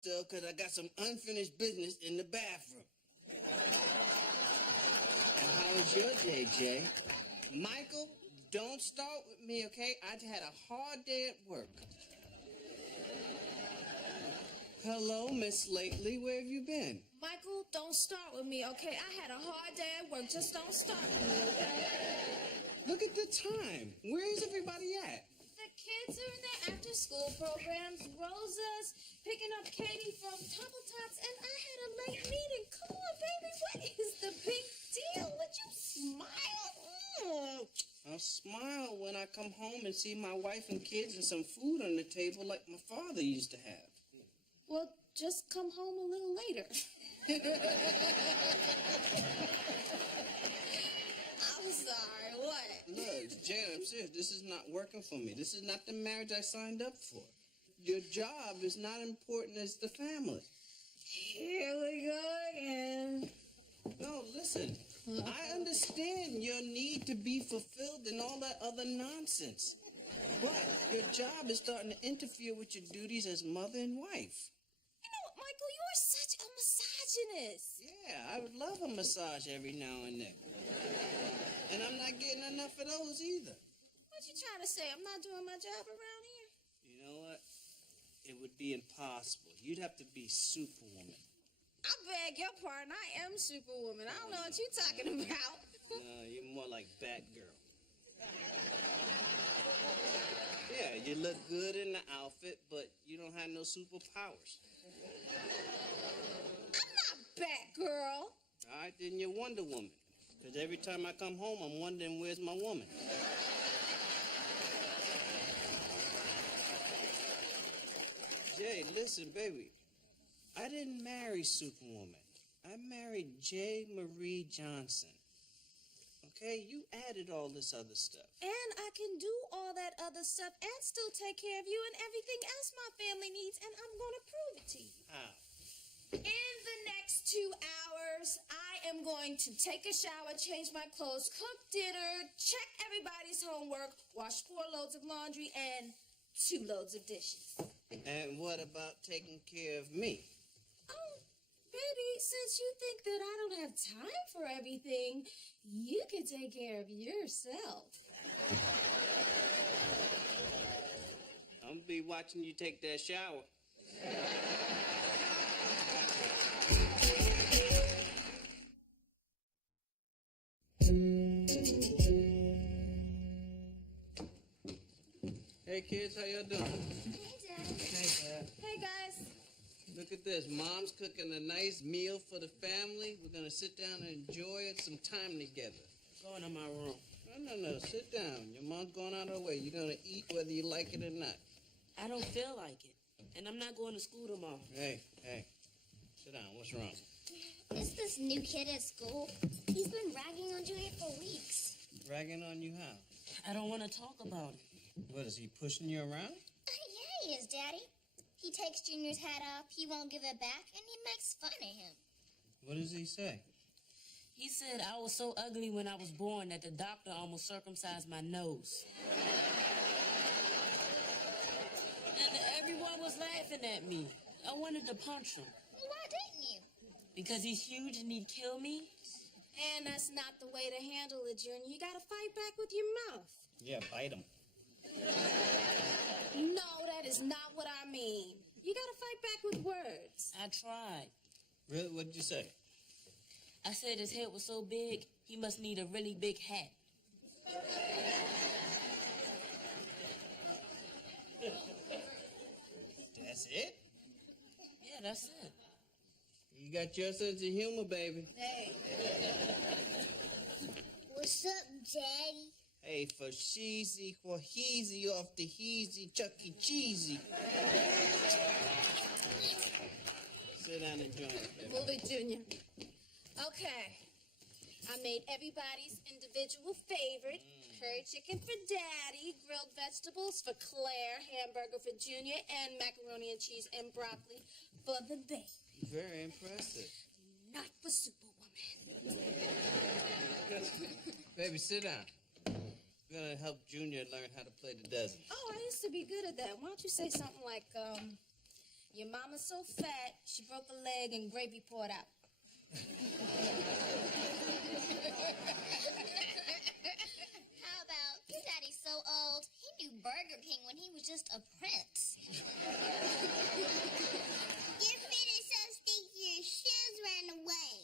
still because I got some unfinished business in the bathroom. And how was your day, Jay? Michael, don't start with me, okay? I had a hard day at work. Hello, Miss Lately. Where have you been? Michael, don't start with me, okay? I had a hard day at work. Just don't start with me, okay? Look at the time. Where is everybody at? The kids are in their after-school programs. Rosa's picking up Katie from Tumble Tots, and I had a late meeting. Come on, baby. What is the big deal? Would you smile? I'll smile when I come home and see my wife and kids and some food on the table like my father used to have. Well, just come home a little later. I'm sorry, what? Look, Jan, I'm serious. This is not working for me. This is not the marriage I signed up for. Your job is not important as the family. Here we go again. No, listen. I understand your need to be fulfilled and all that other nonsense. But your job is starting to interfere with your duties as mother and wife. You know what, Michael? You are such a misogynist. Yeah, I would love a massage every now and then. And I'm not getting enough of those either. What you trying to say? I'm not doing my job around here? You know what? It would be impossible. You'd have to be Superwoman. I beg your pardon. I am Superwoman. I don't know what you're talking about. No, you're more like Batgirl. Yeah, you look good in the outfit, but you don't have no superpowers. I'm not Batgirl. All right, then you're Wonder Woman. Because every time I come home, I'm wondering where's my woman. Jay, listen, baby. I didn't marry Superwoman. I married J. Marie Johnson. Okay, you added all this other stuff. And I can do all that other stuff and still take care of you and everything else my family needs, and I'm going to prove it to you. How? In the next 2 hours, I am going to take a shower, change my clothes, cook dinner, check everybody's homework, wash 4 loads of laundry, and 2 loads of dishes. And what about taking care of me? Oh, baby, since you think that I don't have time for everything, you can take care of yourself. I'm gonna be watching you take that shower. Hey kids, how y'all doing? Hey, Dad. Hey, Dad. Hey, guys. Look at this. Mom's cooking a nice meal for the family. We're gonna sit down and enjoy it, some time together. Go into my room. No. Sit down. Your mom's going out of her way. You're gonna eat whether you like it or not. I don't feel like it. And I'm not going to school tomorrow. Hey. Sit down. What's wrong? Is this new kid at school? He's been ragging on Juliet for weeks. Ragging on you how? I don't want to talk about it. What, is he pushing you around? Yeah, he is, Daddy. He takes Junior's hat off, he won't give it back, and he makes fun of him. What does he say? He said I was so ugly when I was born that the doctor almost circumcised my nose. And everyone was laughing at me. I wanted to punch him. Why didn't you? Because he's huge and he'd kill me. And that's not the way to handle it, Junior. You gotta fight back with your mouth. Yeah, bite him. No, that is not what I mean. You gotta fight back with words. I tried. Really? What did you say? I said his head was so big, he must need a really big hat. That's it? Yeah, that's it. You got your sense of humor, baby. Hey. What's up, Daddy? Hey, for sheezy, for heezy, off the heezy, Chuck E. Cheesy. Sit down and join us, baby. Move it, Junior. Okay. I made everybody's individual favorite. Curry chicken for Daddy, grilled vegetables for Claire, hamburger for Junior, and macaroni and cheese and broccoli for the baby. Very impressive. Not for Superwoman. Baby, sit down. We're gonna help Junior learn how to play the dozen. Oh, I used to be good at that. Why don't you say something like, Your mama's so fat, she broke a leg and gravy poured out. How about your daddy's so old, he knew Burger King when he was just a prince. Your feet are so stinky, your shoes ran away.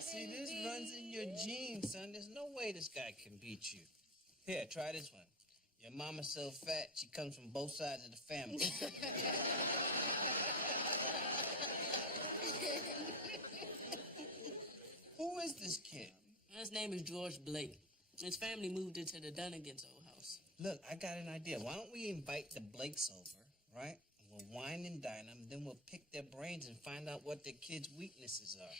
See, this runs in your genes, son. There's no way this guy can beat you. Here, try this one. Your mama's so fat, she comes from both sides of the family. Who is this kid? His name is George Blake. His family moved into the Dunnigan's old house. Look, I got an idea. Why don't we invite the Blakes over, right? We'll wine and dine them, then we'll pick their brains and find out what their kids' weaknesses are.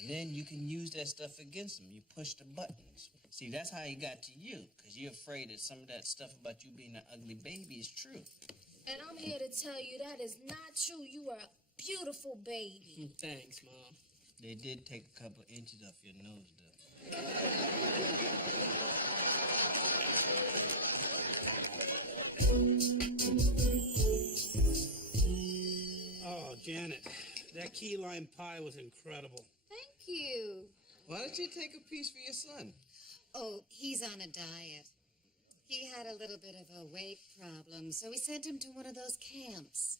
And then you can use that stuff against them. You push the buttons. See, that's how he got to you, because you're afraid that some of that stuff about you being an ugly baby is true. And I'm here to tell you that is not true. You are a beautiful baby. Thanks, Mom. They did take a couple inches off your nose, though. Oh, Janet, that key lime pie was incredible. Thank you. Why don't you take a piece for your son? Oh, he's on a diet. He had a little bit of a weight problem, so we sent him to one of those camps.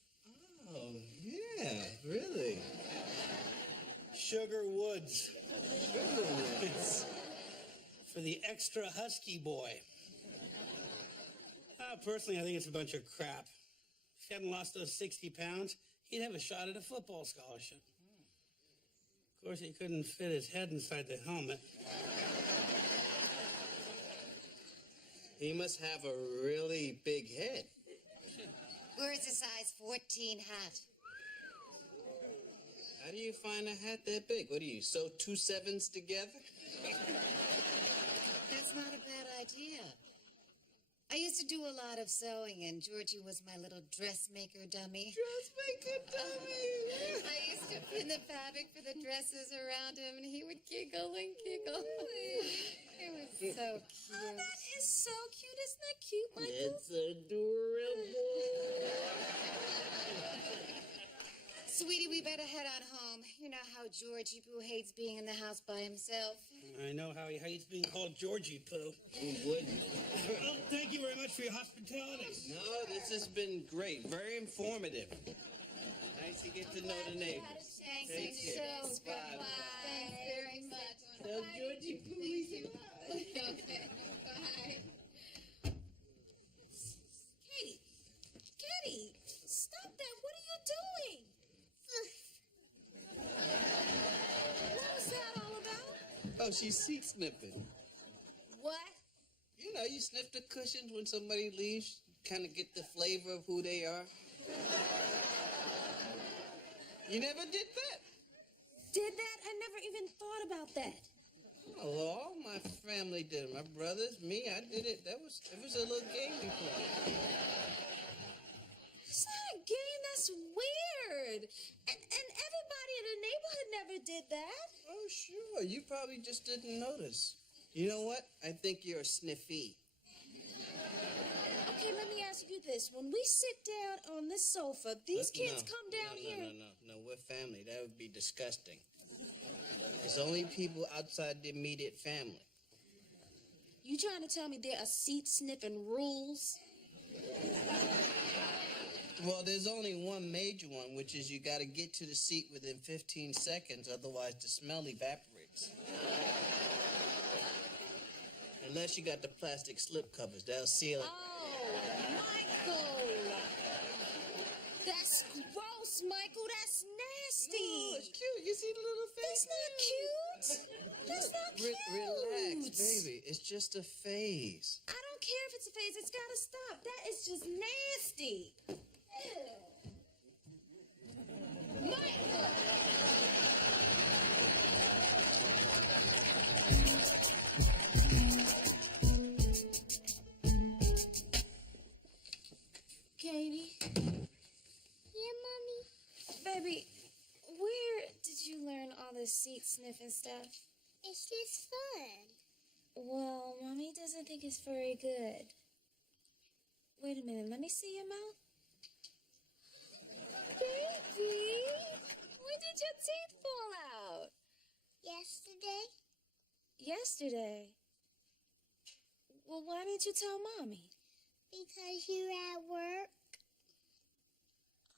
Oh, yeah, really? Sugar Woods. Sugar Woods. For the extra husky boy. Personally, I think it's a bunch of crap. If he hadn't lost those 60 pounds, he'd have a shot at a football scholarship. Of course, he couldn't fit his head inside the helmet. He must have a really big head. Where's a size 14 hat? How do you find a hat that big? What do you sew 2 7s together? That's not a bad idea. I used to do a lot of sewing, and Georgie was my little dressmaker dummy. Dressmaker dummy. I used to pin the fabric for the dresses around him, and he would giggle and giggle. It was so cute. Oh, that is so cute. Isn't that cute, Michael? It's adorable. Sweetie, we better head on home. You know how Georgie Pooh hates being in the house by himself. I know how he hates being called Georgie Pooh. Who wouldn't? Well, thank you very much for your hospitality. No, this has been great. Very informative. Nice to get to know the neighbors. Thanks Take care. so much. Bye. Thanks very much. Tell Georgie Pooh we said hi. Okay, bye. Katie, stop that. What are you doing? What was that all about? Oh, she's seat sniffing. What? You know, you sniff the cushions when somebody leaves, kind of get the flavor of who they are. You never did that? Did that? I never even thought about that. Oh, all my family did it. My brothers, me, I did it. It was a little game we played. It's not a game. That's weird. And everybody in the neighborhood never did that. Oh, sure. You probably just didn't notice. You know what? I think you're a sniffy. Okay, let me ask you this. When we sit down on this sofa, these kids come down here. No, we're family. That would be disgusting. It's only people outside the immediate family. You trying to tell me there are seat sniffing rules? Well, there's only one major one, which is you got to get to the seat within 15 seconds, otherwise the smell evaporates. Unless you got the plastic slip covers, that'll seal it. Oh, Michael! That's gross, Michael. That's nasty. Oh, it's cute. You see the little face? That's not cute. That's not cute. Relax, baby. It's just a phase. I don't care if it's a phase. It's gotta stop. That is just nasty. Michael! Katie? Yeah, Mommy? Baby, where did you learn all this seat sniffing stuff? It's just fun. Well, Mommy doesn't think it's very good. Wait a minute, let me see your mouth. Baby, when did your teeth fall out? Yesterday? Yesterday. Well, why didn't you tell Mommy? Because you're at work.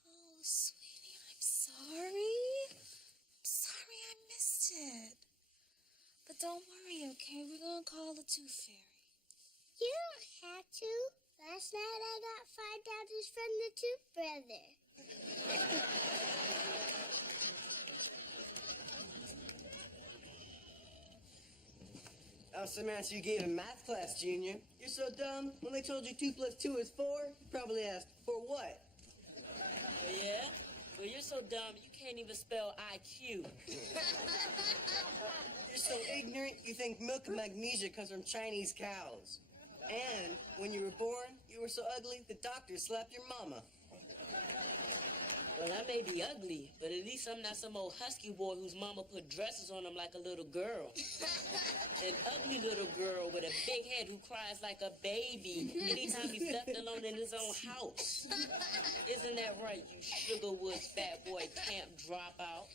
Oh, sweetie, I'm sorry. I'm sorry I missed it. But don't worry, okay? We're gonna call the tooth fairy. You don't have to. Last night I got $5 from the tooth brother. Oh, some answer you gave in math class, Junior. You're so dumb. When they told you 2 + 2 is 4, you probably asked, for what? Oh, yeah? Well, you're so dumb, you can't even spell IQ. You're so ignorant, you think milk and magnesia comes from Chinese cows. And when you were born, you were so ugly, the doctor slapped your mama. Well, I may be ugly, but at least I'm not some old husky boy whose mama put dresses on him like a little girl. An ugly little girl with a big head who cries like a baby anytime he's left alone in his own house. Isn't that right, you Sugarwood fat boy camp dropout?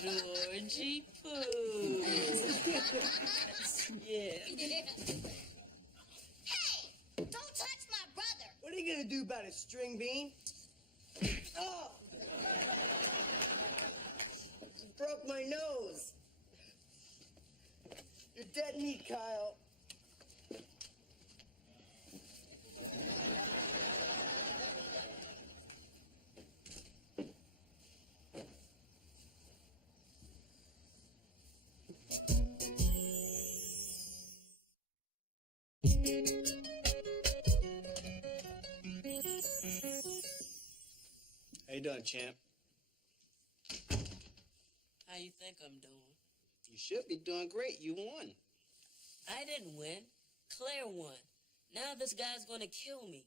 Georgie Pooh. Yeah. Hey! Don't touch my brother! What are you gonna do about it, string bean? Oh! Broke my nose. You're dead meat, Kyle. How you doing, champ? How you think I'm doing? You should be doing great. You won. I didn't win. Claire won. Now this guy's gonna kill me.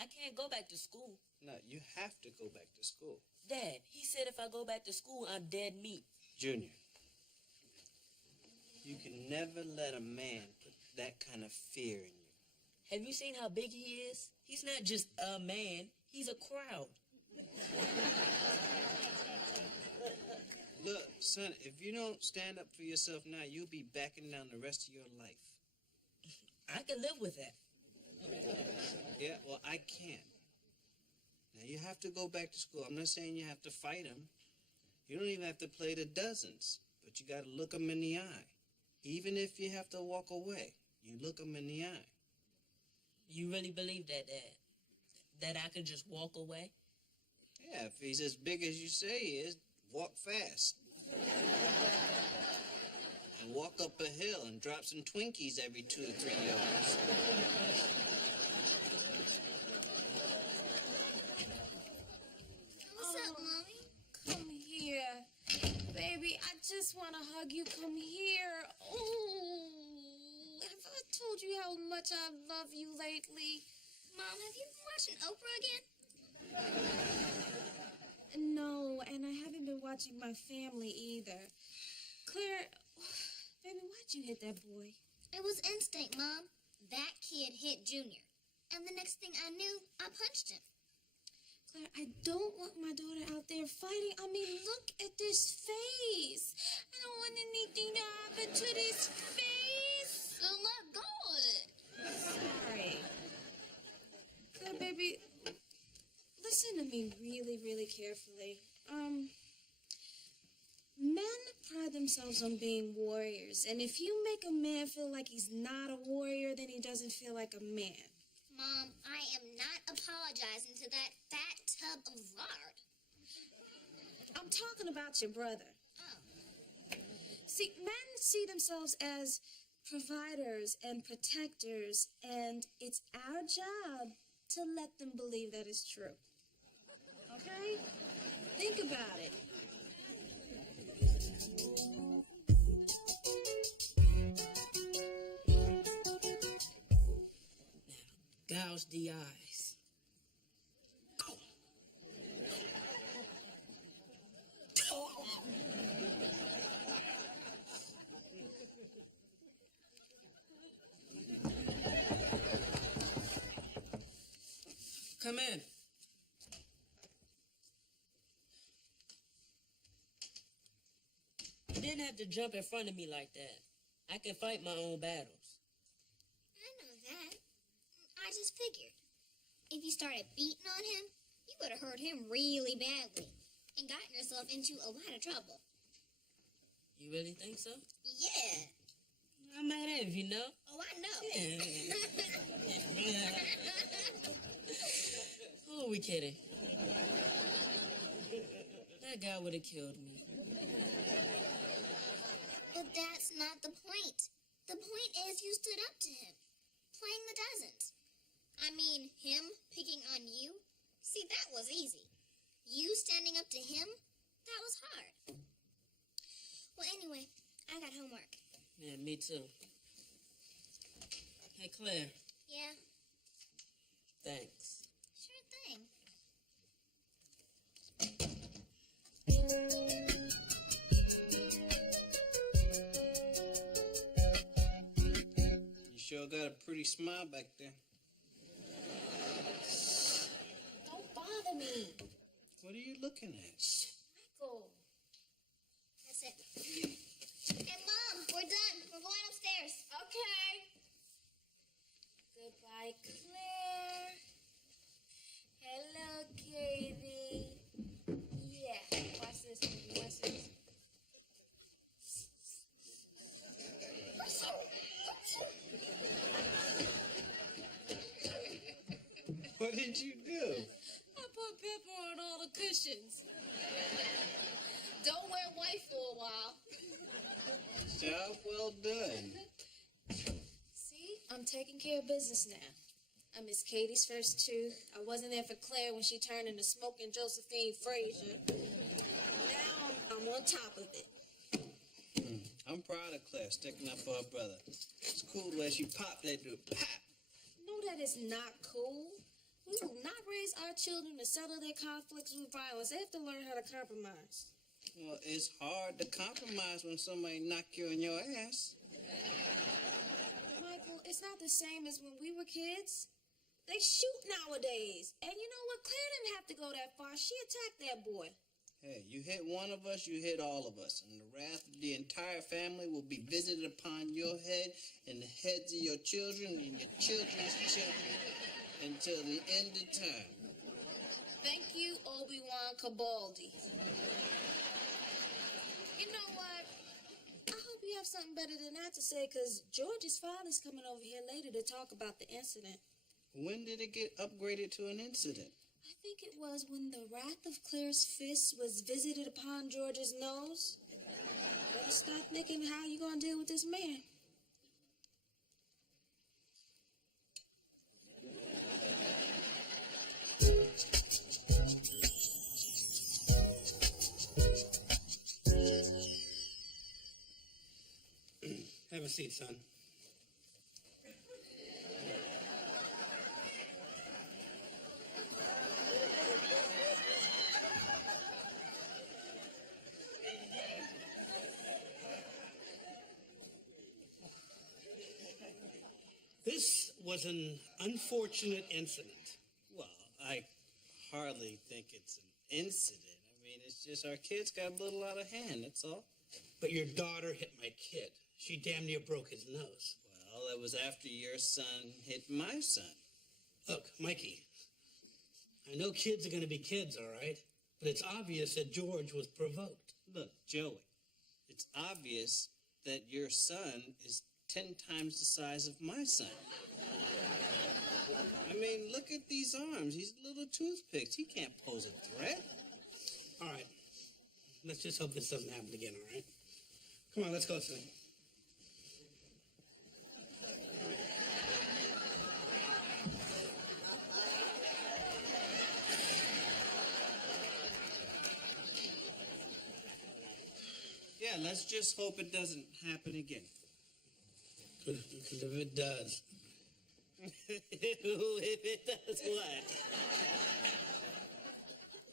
I can't go back to school. No, you have to go back to school. Dad, he said if I go back to school, I'm dead meat. Junior, you can never let a man put that kind of fear in you. Have you seen how big he is? He's not just a man. He's a crowd. Look, son, if you don't stand up for yourself now, you'll be backing down the rest of your life. I can live with that. Yeah, well, I can't. Now, you have to go back to school. I'm not saying you have to fight him. You don't even have to play the dozens, but you got to look him in the eye. Even if you have to walk away, you look him in the eye. You really believe that, Dad? That I can just walk away? Yeah, if he's as big as you say he is, walk fast. And walk up a hill and drop some Twinkies every 2 or 3 yards. What's up, Mommy? Come here. Baby, I just want to hug you. Come here. Oh, have I told you how much I love you lately? Mom, have you been watching Oprah again? No, and I haven't been watching my family either. Claire, baby, why'd you hit that boy? It was instinct, Mom. That kid hit Junior. And the next thing I knew, I punched him. Claire, I don't want my daughter out there fighting. I mean, look at this face. I don't want anything to happen to this face. So let go of it. Sorry. Claire, baby, listen to me really, really carefully. Men pride themselves on being warriors, and if you make a man feel like he's not a warrior, then he doesn't feel like a man. Mom, I am not apologizing to that fat tub of lard. I'm talking about your brother. Oh. See, men see themselves as providers and protectors, and it's our job to let them believe that is true. Okay? Think about it. Now, gouge the eyes. Go. come in. You didn't have to jump in front of me like that. I can fight my own battles. I know that. I just figured. If you started beating on him, you would have hurt him really badly and gotten yourself into a lot of trouble. You really think so? Yeah. I might have, you know. Oh, I know. Who are we kidding? That guy would have killed me. But that's not the point. The point is you stood up to him. Playing the doesn't. I mean, him picking on you? See, that was easy. You standing up to him? That was hard. Well, anyway, I got homework. Yeah, me too. Hey, Claire. Yeah, Thanks. sure thing. You sure got a pretty smile back there. Don't bother me. What are you looking at? Michael. That's it. Hey, Mom, we're done. We're going upstairs. Okay. Goodbye, Claire. Hello, Katie. Yeah, watch this, baby. Watch this. What did you do? I put pepper on all the cushions. Don't wear white for a while. Job well done. See, I'm taking care of business now. I miss Katie's first tooth. I wasn't there for Claire when she turned into smoking Josephine Frazier. Now I'm on top of it. I'm proud of Claire sticking up for her brother. It's cool the way she popped that dude. Pop! No, that is not cool. We will not raise our children to settle their conflicts with violence. They have to learn how to compromise. Well, it's hard to compromise when somebody knock you in your ass. Michael, it's not the same as when we were kids. They shoot nowadays. And you know what? Claire didn't have to go that far. She attacked that boy. Hey, you hit one of us, you hit all of us. And the wrath of the entire family will be visited upon your head and the heads of your children and your children's children until the end of time. Thank you, Obi-Wan Kabaldi. You know what? I hope you have something better than that to say, because George's father's coming over here later to talk about the incident. When did it get upgraded to an incident? I think it was when the wrath of Claire's fist was visited upon George's nose. Better stop thinking how you gonna deal with this man. Have a seat, son. This was an unfortunate incident. Well, I hardly think it's an incident. I mean, it's just our kids got a little out of hand, that's all. But your daughter hit my kid. She damn near broke his nose. Well, that was after your son hit my son. Look, Mikey, I know kids are going to be kids, all right? But it's obvious that George was provoked. Look, Joey, it's obvious that your son is 10 times the size of my son. I mean, look at these arms. He's little toothpicks. He can't pose a threat. All right. Let's just hope this doesn't happen again, all right? Come on, let's go, son. Yeah, let's just hope it doesn't happen again. Because if it does, If it does what?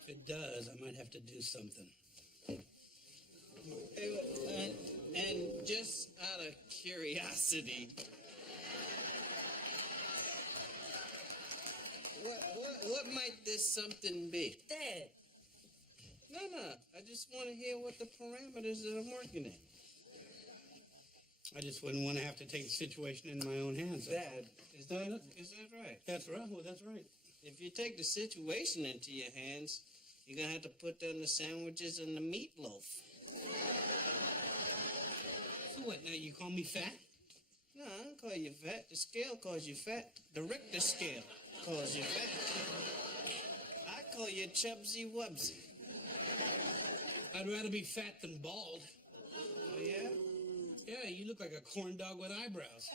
if it does, I might have to do something. And just out of curiosity, What might this something be? Dad, No. I just want to hear what the parameters that I'm working in. I just wouldn't want to have to take the situation in my own hands. Dad, is that right? That's right. Well, that's right. If you take the situation into your hands, you're going to have to put down the sandwiches and the meatloaf. So what, now you call me fat? No, I don't call you fat. The scale calls you fat. The Richter scale calls you fat. I call you chubsy wubsy. I'd rather be fat than bald. Oh, yeah? Yeah, you look like a corn dog with eyebrows.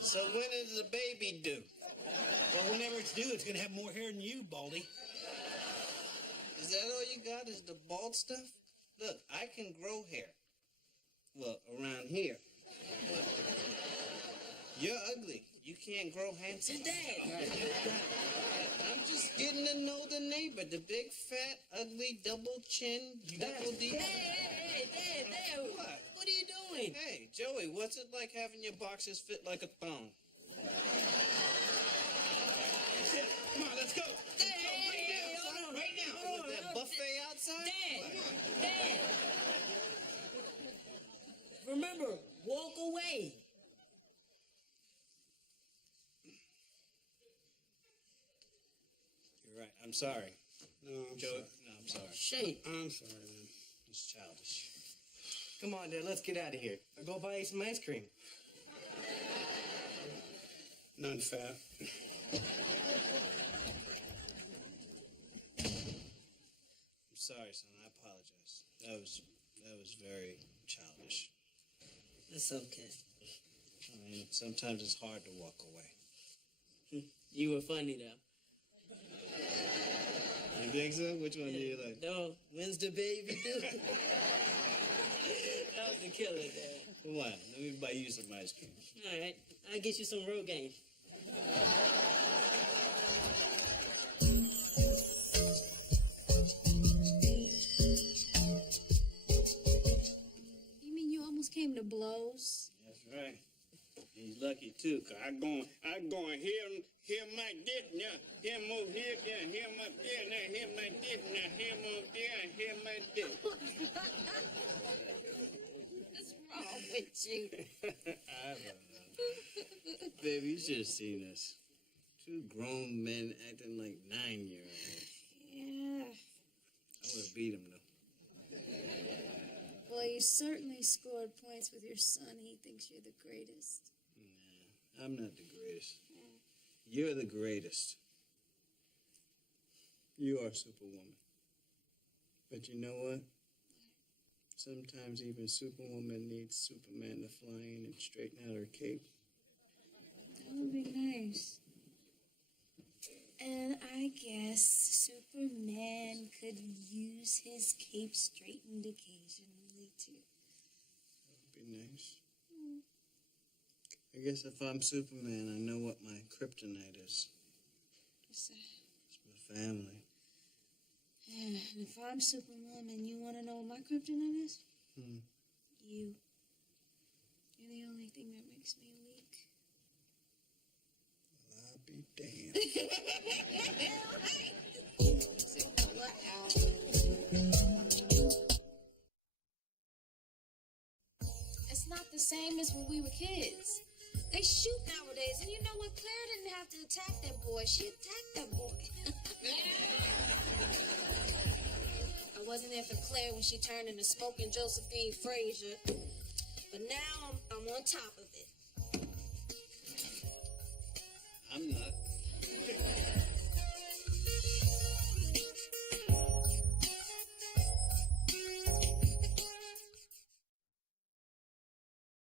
So when is the baby due? Well, whenever it's due, it's going to have more hair than you, Baldy. Is that all you got is the bald stuff? Look, I can grow hair. Well, around here. But you're ugly. You can't grow handsome. Dad. I'm just getting to know the neighbor. The big, fat, ugly, double chin, double D. Hey, Dad. What are you doing? Hey, Joey, what's it like having your boxes fit like a thong? Come on, let's go. Hey, hold on. Right now. Hold on, That buffet outside? Dad. Remember, walk away. You're right. I'm sorry. No, I'm Joey. sorry. No, I'm sorry. Shane. I'm sorry, man. It's childish. Come on, Dad, let's get out of here. I'll go buy you some ice cream. None fat. I'm sorry, son. I apologize. That was very childish. It's okay. I mean, sometimes it's hard to walk away. You were funny, though. You think so? Which one do you like? No, when's the baby due? That was the killer, Dad. Come on, let me buy you some ice cream. All right, I'll get you some Rogaine. You mean you almost came to blows? That's right. He's lucky too, 'cause I going here my this now, here move here, there, here my there, now here my this, now here move there, and here my this. What's wrong with you? I don't know. Baby, you should have seen us. Two grown men acting like 9-year-olds. Yeah. I would have beat him though. Well, you certainly scored points with your son. He thinks you're the greatest. Nah, I'm not the greatest. You're the greatest. You are Superwoman. But you know what? Sometimes even Superwoman needs Superman to fly in and straighten out her cape. That would be nice. And I guess Superman could use his cape straightened occasionally, too. That would be nice. I guess if I'm Superman, I know what my kryptonite is. What's that? It's my family. Yeah, and if I'm Superwoman, you want to know what my kryptonite is? You. You're the only thing that makes me weak. Well, I'll be damned. It's not the same as when we were kids. They shoot nowadays, and you know what? Claire didn't have to attack that boy. She attacked that boy. I wasn't there for Claire when she turned into smoking Josephine Frazier. But now I'm on top of